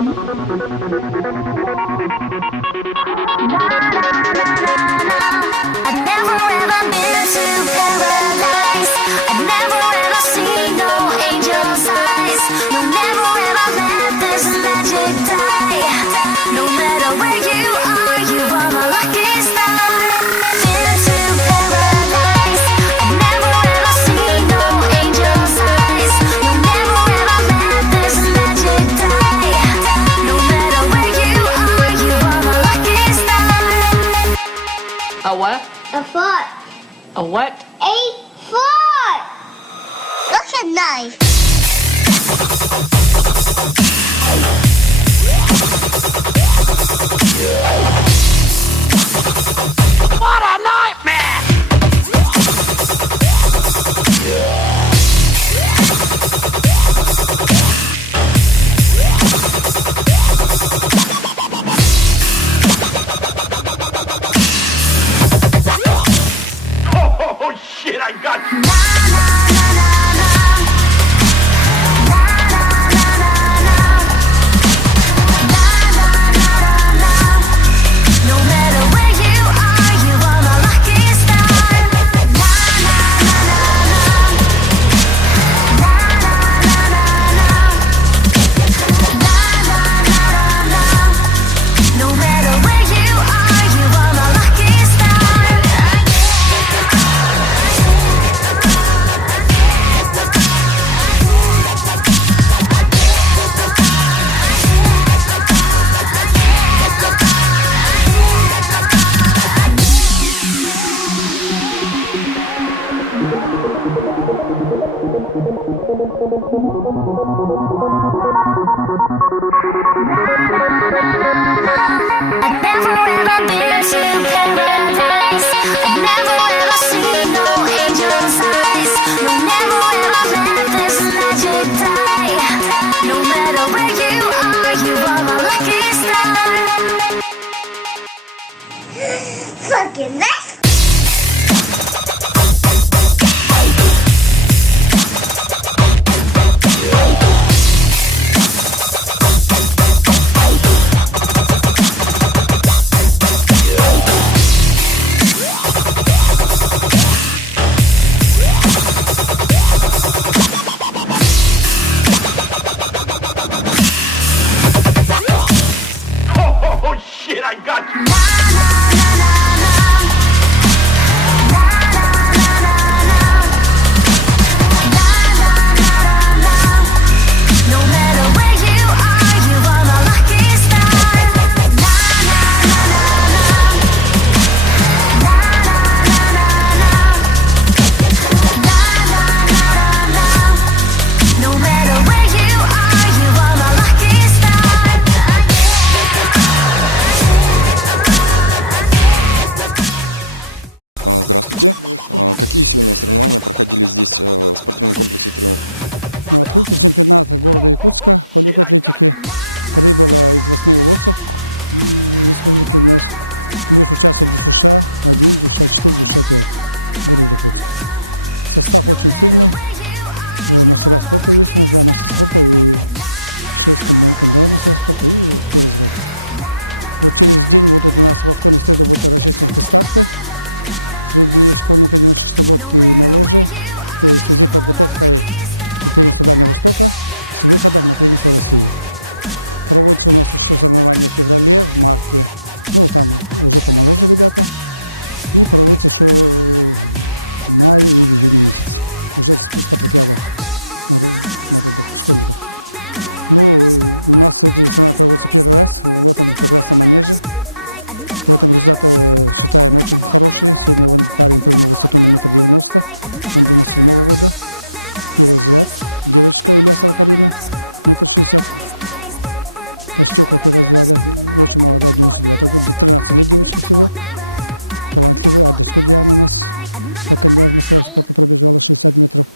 A what? A foot. A what? 8 foot. Look at knife. What a nightmare! Oh, shit, I got you. Fucking next. Oh, shit, I got you. Здравствуйте. Какие сегодня соревнования проходили здесь в спортивном комплексе «Триумф»? Открытый чемпионат города Якутска по легкой атлетике. Прибыло из 8 уловцев республики у нас. Плюс участвуют ДЮСШ 1, ДЮСШ 4, ДЮСШ 5 города Якутска. Состав очень сильный. Мастера спорта есть у нас, 2 мастера спорта и 6 кандидатов мастера спорта и первый звание. Вот через день, вот тут у нас во вторник, среду будут рождественские старты среди школьников 96 год и моложе, в связи с подготовкой к первенству Дальнего Востока с выходом на первенство России. Проводится у нас еще соревнования в феврале, в марте, ну там уже помоложе ребята, и проводится еще в мае и в июне месяце, уже спартакиада народов, школьников. Ну, у нас эти соревнования проводятся первый раз в этом прекрасном манеже. Поэтому результаты считаем очень хорошие. Сегодня вон парень прыгнул в высоту на 1,90 м, он 97-го года. Первый взгляд. Девочка Ильясова Карина, 1,60 м. Почти около первого взгляда. Очень молодая, 99-го года. 13 лет девочка всего. Талантливая. Аддеско Диана у нас по кандидату в мастера спорта пробежала 60 метров.